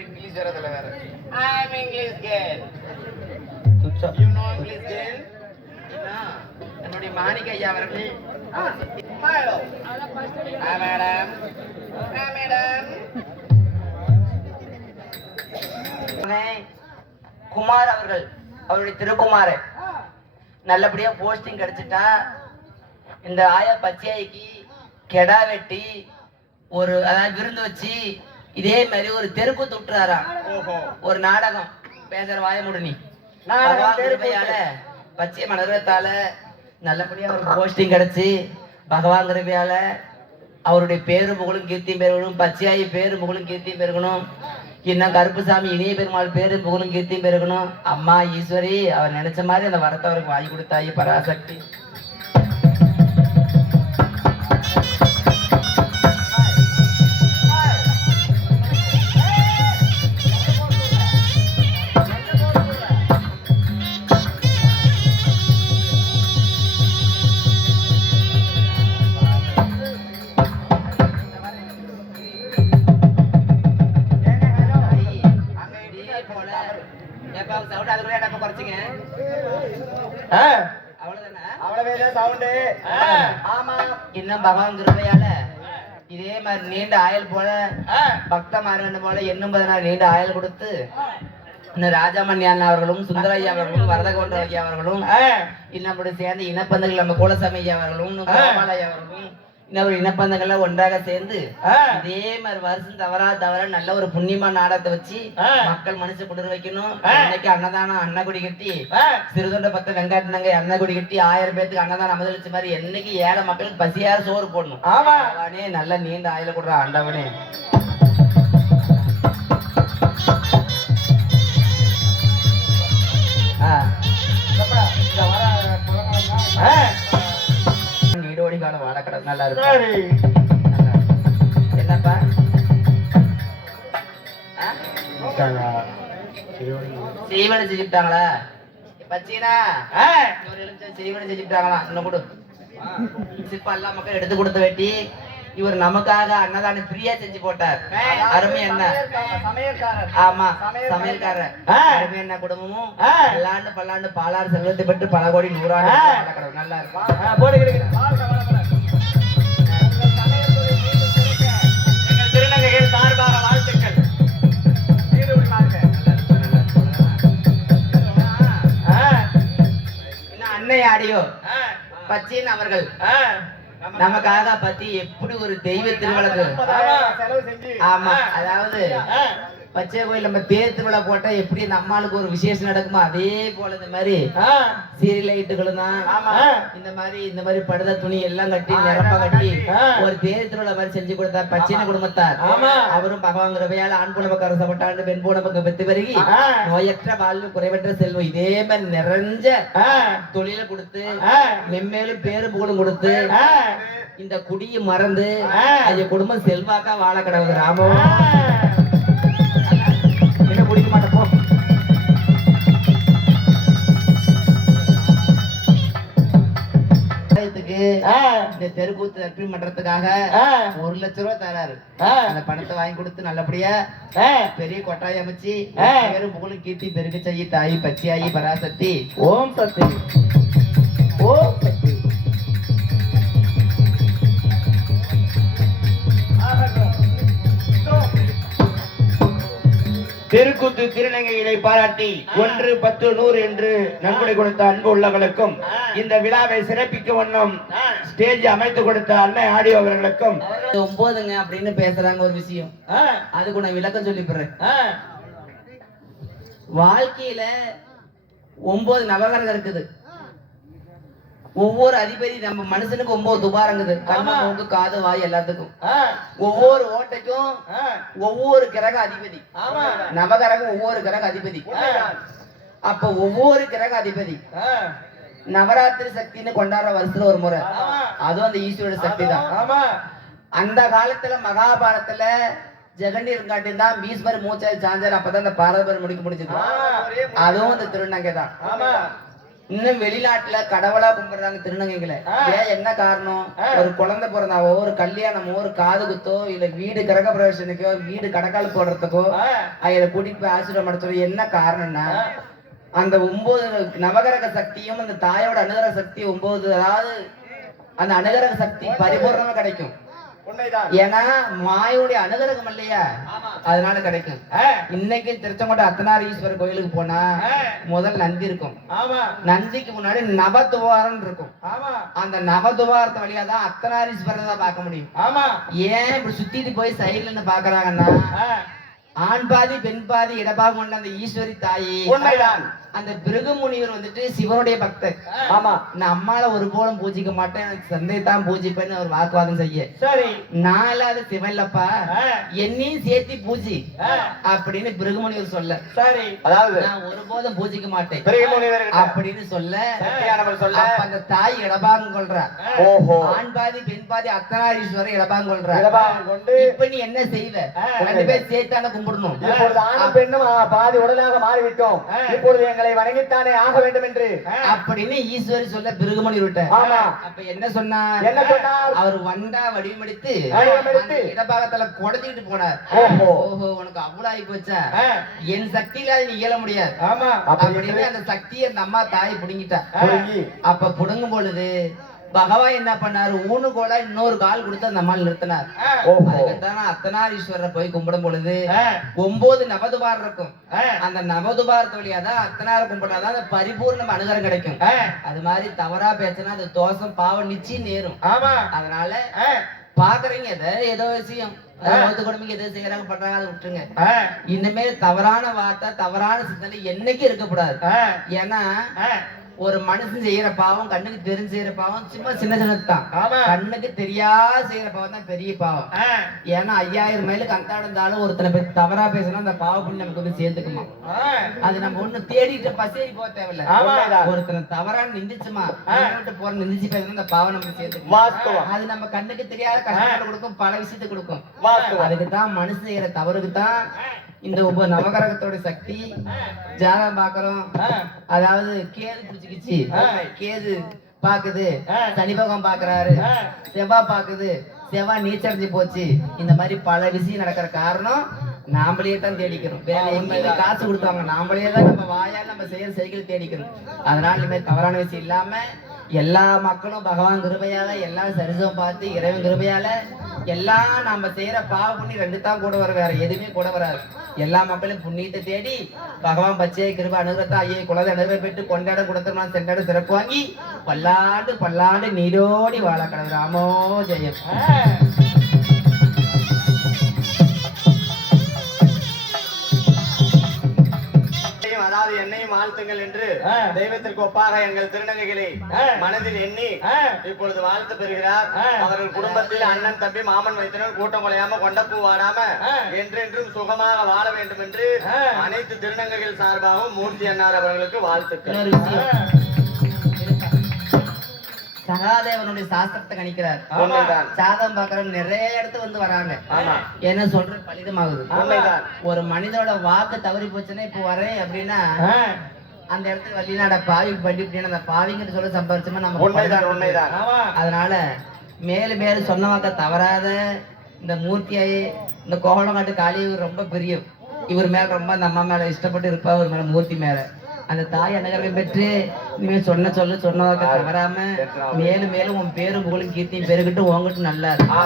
English வரதுல வேற know English girl? என்ன? என்னுடைய மாணிக்க ஐயா அவர்கள். Hi, madam. குமார் அவர்கள் அவருடைய திருக்குமாரன் நல்லபடியா போஸ்டிங் கிடைச்சிட்டா இந்த ஆயா பச்சையாய்க்கு கெடா வெட்டி ஒரு அதாவது விருந்து வச்சு இதே மாதிரி ஒரு தெருக்கூத்து விட்டுறாராம் ஓஹோ. ஒரு நாடகம். பேசுற வாய முடுனி நாடகம், தெருக்கூத்து. கிருபையால பச்சை மலரத்தால நல்லபடியா ஒரு போஸ்டிங் கிடைச்சு பகவான் கிருபையால அவருடைய பேரு புகழும் கீர்த்தியும் பெருகணும் பச்சையாயி பேரு புகழும் கீர்த்தியும் பெருகணும். இன்னும் கருப்புசாமி இனிய பெருமாள் பேரு புகழும் கீர்த்தியும் பெருகணும். அம்மா ஈஸ்வரி அவர் நினைச்ச மாதிரி அந்த வரத்தை அவருக்கு வாங்கி கொடுத்தாயி பராசக்தி. அவ்வளவுதானே? அவ்வளவேதான் சவுண்டு. ஆ. ஆமா. இன்னும் பகவான் கிருபையால இதே மாதிரி நீண்ட ஆயுள் போல. பக்த மாறவன் போல எண்ணும் பதினாறு நீண்ட ஆயுள் கொடுத்து இந்த ராஜாமணியான் அவர்களும் சுந்தரையா அவர்களும் வரதகோன்ற அவர்களும் இன்னப்படி சேர்ந்து இனப்பந்தங்கள் நம்ம குலசாமி அவர்களும் இன்னும் அவர்களும் இன்னொரு இனப்பந்தங்கள்லாம் ஒன்றாக சேர்ந்து. இதே மாதிரி வருஷம் தவறா தவற நல்ல ஒரு புண்ணியமா நாடகத்தை வச்சு. மக்கள் மனசு குளிர வைக்கணும். இன்னைக்கு அன்னதானம் அன்னகுடி கட்டி. சிறுதொண்ட பத்து வெங்காட்டினங்க அன்னகுடி கட்டி ஆயிரம் பேத்துக்கு அன்னதானம் அமதளிச்ச மாதிரி என்னைக்கு ஏழை மக்களுக்கு பசியார சோறு போடணும் ஆமா அவனே நல்ல நீண்ட ஆயில கொடுற ஆண்டவனே ஆ. நீடோடி காலம் வாழக்கடை நல்லா இருக்கும். என்னப்பா? செய்வனை செஞ்சுட்டாங்களா பச்சீனா ஒரு செய்வனை செஞ்சுட்டாங்களாம் இன்னும் கொடு. சிப்ப எல்லா மக்கள் எடுத்து கொடுத்த வெட்டி. இவர் நமக்காக அன்னதானம் ஃப்ரீயா செஞ்சு போட்டார். அருமை என்ன ஆமா சமையல்காரர். அருமை என்ன குடும்பமும். பல்லாண்டு பல்லாண்டு பாலாறு செல்வத்தை பெற்று பல கோடி நூறாண்டு. நல்லா இருக்கும். திருநங்கைகள் சார்பாக வாழ்த்துக்கள். அவர்கள். நமக்காக பத்தி எப்படி ஒரு தெய்வ திருவிழாக்கு ஆமா. அதாவது பச்சை கோயில் நம்ம தேர் திருவிழா போட்டா எப்படி நம்ம ஆளுக்கு ஒரு விசேஷம் நடக்குமோ அதே போல இந்த மாதிரி சீரியல் லைட்டுகளும் தான். இந்த மாதிரி இந்த மாதிரி படுத துணி எல்லாம் கட்டி நிரப்ப கட்டி. ஒரு தேர் திருவிழா மாதிரி செஞ்சு கொடுத்தார் பச்சின குடும்பத்தார். அவரும் பகவான் கிருபையால ஆண் குடும்பக்கு அரசப்பட்டாண்டு பெண் குடும்பக்கு பெத்து பெருகி. நோயற்ற வாழ்வு குறைவற்ற செல்வம். இதே மாதிரி நிறைஞ்ச தொழிலை கொடுத்து மென்மேலும் பேரு புகழும் கொடுத்து இந்த குடியை மறந்து. அது குடும்பம் செல்வாக்கா வாழ கடவுள் ராமம் குடிக்க மாட்டேன் போ. இந்த தெருக்கூத்து நற்பி பண்றதுக்காக ஒரு லட்ச ரூபா தராரு. அந்த பணத்தை வாங்கி கொடுத்து நல்லபடியா. பெரிய கொட்டாய் அமைச்சு. பேரும் புகழும் கீர்த்தி பெருக்க செய்ய தாயி பச்சையாயி பராசக்தி. ஓம் சக்தி. ஓம் சக்தி. தெருக்கூத்து திருநங்கைகளை பாராட்டி ஒன்று பத்து நூறு என்று நன்கொடை கொடுத்த அன்பு உள்ளவர்களுக்கும் இந்த விழாவை சிறப்பிக்க வண்ணம் ஸ்டேஜ் அமைத்து கொடுத்த அன்னை ஆடியோ அவர்களுக்கும் இது ஒன்பதுங்க அப்படின்னு பேசுறாங்க ஒரு விஷயம். அதுக்கு நான் விளக்கம் சொல்லிப்படுறேன் வாழ்க்கையில ஒன்பது நவகரகம் இருக்குது. ஒவ்வொரு அதிபதி நம்ம மனுஷனுக்கு ஒன்பது துபாரங்குது. கண்ணு. மூக்கு காது வாய் எல்லாத்துக்கும். ஒவ்வொரு ஓட்டைக்கும் ஒவ்வொரு கிரக அதிபதி. நவகிரகம் ஒவ்வொரு கிரக அதிபதி. அப்ப ஒவ்வொரு கிரக அதிபதி. நவராத்திரி சக்தின்னு கொண்டாடுற வருஷத்துல ஒரு முறை. அதுவும் அந்த ஈஸ்வர சக்தி தான். அந்த காலத்துல மகாபாரதத்துல ஜெகண்டீர் காட்டின் தான் பீஸ்மர் மூச்சாய் சாஞ்சார் அப்பதான் அந்த பாரதபுரம் முடிக்க முடிஞ்சது. அதுவும் அந்த திருநங்கை தான். இன்னும் வெளிநாட்டுல கடவுளா கும்பிடுறாங்க திருநங்கைகளை. ஏன் என்ன காரணம். ஒரு குழந்தை பிறந்தாவோ ஒரு கல்யாணமோ ஒரு காது குத்தோ இல்ல வீடு கிரக பிரவேசனுக்கோ வீடு கடக்கால் போடுறதுக்கோ அதில் கூட்டிட்டு போய் ஆசீர்வாதம் நடத்துறது என்ன காரணம்னா. அந்த ஒன்பது நவகிரக சக்தியும் அந்த தாயோட அனுகிரக சக்தி ஒன்பது அதாவது அந்த அனுகிரக சக்தி பரிபூர்ணமா கிடைக்கும் ஏன்னா மாயோடைய அனுகிரகம் இல்லையா? அதனால கிடைக்கும். இன்னைக்கு திருச்செங்கோட்டை அத்தனார் ஈஸ்வரர் கோயிலுக்கு போனா. முதல் நந்தி இருக்கும். நந்திக்கு முன்னாடி நவதுவாரம் இருக்கும். ஆமா. அந்த நவதுவாரத்து வழியா தான் அத்தனாரீஸ்வரர் தான் பார்க்க முடியும். ஆமா. ஏன் இப்படி சுத்திட்டு போய் சைடுல இருந்து பாக்குறாங்கன்னா ஆண் பாதி பெண் பாதி இடபாகம் கொண்ட அந்த ஈஸ்வரி தாயி உண்மைதான் அந்த பிருகு முனிவர் வந்துட்டு சிவனுடைய பக்தர். ஆமா நான் அம்மால ஒரு போலும் பூஜிக்க மாட்டேன். எனக்கு சந்தை தான் பூஜிப்பேன்னு ஒரு வாக்குவாதம் செய்ய. சரி. நான் இல்லாத சிவன் இல்லப்பா. என்னையும் சேர்த்து பூஜி. அப்படின்னு பிருகு முனிவர் சொல்ல. சரி. அதாவது நான் ஒருபோதும் பூஜிக்க மாட்டேன். அப்படின்னு சொல்ல. சொல்ல. அப்ப அந்த தாய் இடபாகம் கொள்றா. ஓஹோ. ஆண் பாதி பெண் பாதி அத்தனாரீஸ்வரர் இடபாகம் கொள்றா. இடபாகம் கொண்டு இப்ப நீ என்ன செய்வ. ரெண்டு பேர் சேர்த்தான கும்பிடணும். இப்பொழுது ஆணும் பெண்ணும் பாதி உடலாக மாறிவிட்டோம். இப்பொழுது எங்களை வணங்கித்தானே ஆக வேண்டும் என்று அப்படின்னு ஈஸ்வரி சொல்ல பிருகுமணி விட்ட ஆமா. அப்ப என்ன சொன்னார்? என்ன சொன்னார்? அவர் வண்டா வடிவமெடுத்து இடபாகத்துல குடஞ்சிக்கிட்டு போனார். ஓஹோ. ஓஹோ உனக்கு அவ்வளவு ஆகி போச்சா என் சக்தியில அது நீ இயல முடியாது. ஆமா. அப்படின்னு அந்த சக்தியை அந்த அம்மா தாய் புடுங்கிட்டா. புடுங்கி. அப்ப புடுங்கும் பொழுது பகவான் என்ன பண்ணாரு? ஊனு கூட இன்னொரு கால் கொடுத்து அந்த அம்மாள் நிறுத்தினார். அதுக்குத்தான் அத்தனாரீஸ்வரரை போய் கும்பிடும் பொழுது ஒன்பது நவதுபார் இருக்கும். அந்த நவதுபாரத்து வழியா தான் அத்தனார கும்பிட்டாதான் அந்த பரிபூர்ணம் அனுகிரம் கிடைக்கும். அது மாதிரி தவறா பேசினா அது தோஷம் பாவம் நிச்சயம் நேரும். ஆமா. அதனால பாக்குறீங்க எதை ஏதோ விஷயம். மொத்த குடும்பம் எதை செய்யறாங்க பண்றாங்க அதை விட்டுருங்க. இனிமேல் தவறான வார்த்தை தவறான சிந்தனை என்னைக்கு இருக்கக்கூடாது ஏன்னா ஒரு மனுஷன் செய்யற பாவம் கண்ணுக்கு தெரிஞ்சு செய்யற பாவம் சும்மா சின்ன சின்னது தான். கண்ணுக்கு தெரியாத செய்யற பாவம் தான் பெரிய பாவம். ஏன்னா ஐயாயிரம் மைலுக்கு அந்த இருந்தாலும் ஒருத்தனை பேர் தவறா பேசினா அந்த பாவ புண்ணி நமக்கு வந்து சேர்ந்துக்குமா? அது நம்ம ஒண்ணு தேடிட்டு பசேரி போக தேவையில்ல. ஒருத்தனை தவறா நிந்திச்சுமா விட்டு போற நிந்திச்சு பேசுனா அந்த பாவம் நமக்கு வாஸ்தவம். அது நம்ம கண்ணுக்கு தெரியாத கஷ்டங்களை கொடுக்கும் பல விஷயத்தை கொடுக்கும். அதுக்கு தான் மனுஷன் செய்யற தவறுக்கு தான் இந்த உப நவகரகத்தோட சக்தி. ஜாதகம் பாக்குறோம் அதாவது கேது பிடிச்சிக்கிச்சு. கேது பாக்குது. சனி பகவான் பாக்குறாரு. செவ்வாய் பாக்குது செவ்வாய் நீச்சடைஞ்சு போச்சு. இந்த மாதிரி பல விஷயம் நடக்கிற காரணம் நாமளே தான் தேடிக்கிறோம் வேற எங்கேயுமே காசு கொடுத்தாங்க நாமளே தான் நம்ம வாயால் நம்ம செய்யற செய்கள் தேடிக்கணும். அதனால இனிமேல் தவறான விஷயம் இல்லாம எல்லா மக்களும் பகவான் கிருபையால எல்லாம் சரிசம் பார்த்து இறைவன் கிருபையால எல்லாம் நாம செய்யற பாவ புண்ணி ரெண்டு தான் கூட வர வேற எதுவுமே கூட வராது. எல்லா மக்களும் புண்ணியத்தை தேடி பகவான் பச்சையை கிருப அனுகிரத்தை ஐயை குலத அனுகிரம் பெற்று கொண்டாட கொடுத்தோம்னா சென்றாட சிறப்பு வாங்கி பல்லாண்டு பல்லாண்டு நீரோடி வாழ கடவுள். ராமோ ஜெயம். வாழ்த்துங்கள் என்று. தெய்வத்திற்கு ஒப்பாக எங்கள் திருநங்கைகளை. மனதில் எண்ணி இப்பொழுது வாழ்த்து பெறுகிறார். அவர்கள் குடும்பத்தில் அண்ணன் தம்பி மாமன் வைத்தினர் கூட்டம் குலையாம கொண்டப்பூ வாடாம. என்றென்றும் சுகமாக வாழ வேண்டும் என்று. அனைத்து திருநங்கைகள் சார்பாகவும் மூர்த்தி அன்னார் அவர்களுக்கு வாழ்த்துக்கள்? சகாதேவனுடைய சாஸ்திரத்தை கணிக்கிறார். சாதம் பாக்குறவங்க நிறைய இடத்து வந்து வராங்க. என்ன சொல்ற பலிதமாகுது. ஒரு மனிதனோட வாக்கு தவறி போச்சுன்னா இப்போ வரேன் அப்படின்னா அந்த இடத்துல வழிநாட பாவி பண்ணி அப்படின்னு அந்த பாவிங்கன்னு சொல்ல சம்பாரிச்சோமா நம்ம உண்மைதான் உண்மைதான். அதனால மேலும் மேலும் சொன்ன வாக்க தவறாத இந்த மூர்த்தியாயே இந்த கோவலங்காட்டு காளி ரொம்ப பிரியம். இவர் மேல ரொம்ப அந்த அம்மா மேல இஷ்டப்பட்டு இருப்பா இவர் மேல மூர்த்தி மேல. அந்த தாய் அனுகிரகம் பெற்று இனிமேல் சொன்ன சொல்லு சொன்ன வாக்க தவறாம மேலும் மேலும் உன் பேரும் புகழும் கீர்த்தியும் பெருகிட்டு உங்ககிட்ட நல்லா இருக்கு ஆ.